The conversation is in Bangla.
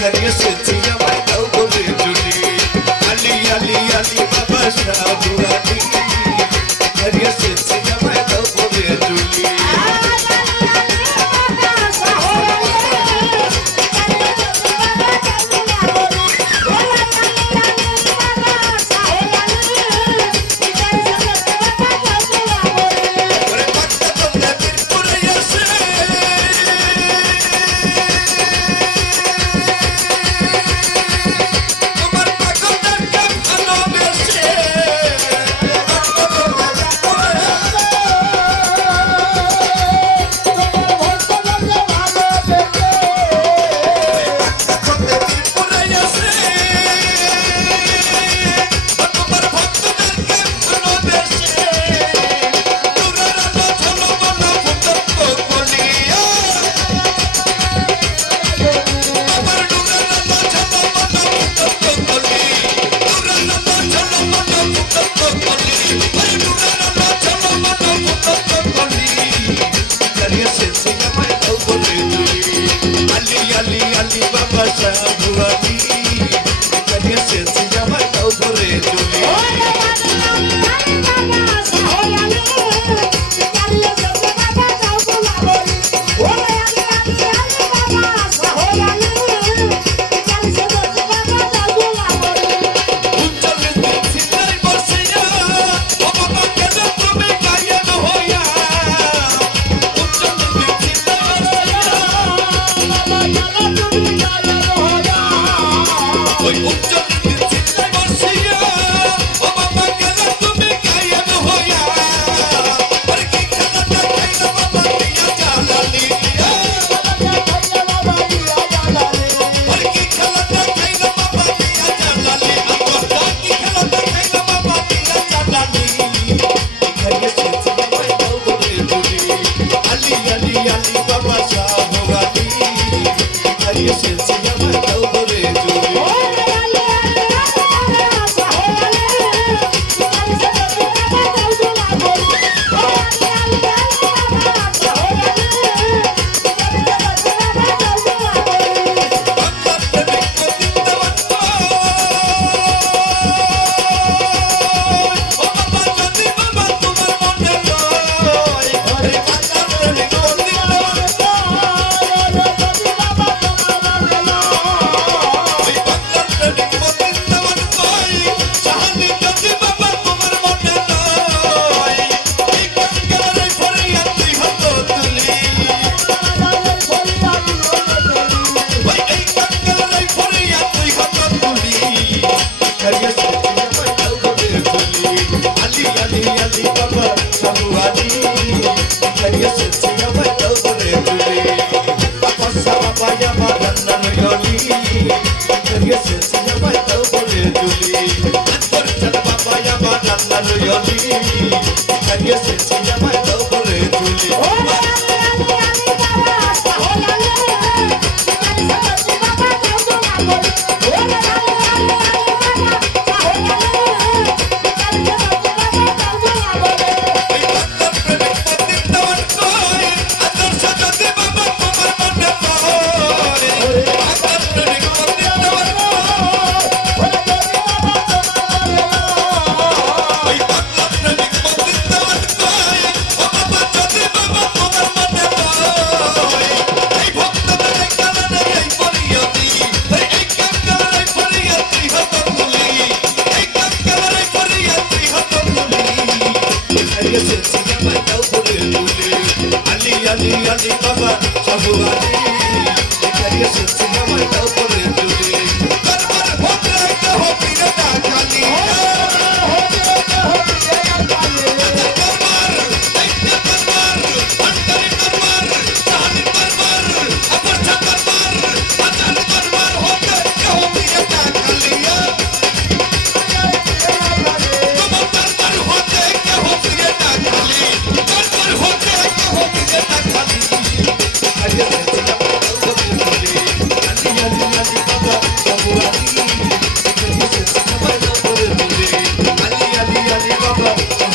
ಸರಿಯ ಸಿದ್ಧಿಯ ಮೈ ಗೌರಿ ಜುಡಿ ಅಲಿ ಅಲಿ ಅಲಿ ಬಬ pra voar পায়া বাগান্না আলি আলি আলি বাবা সাবু আলি এখানে এসেছি আমার দাও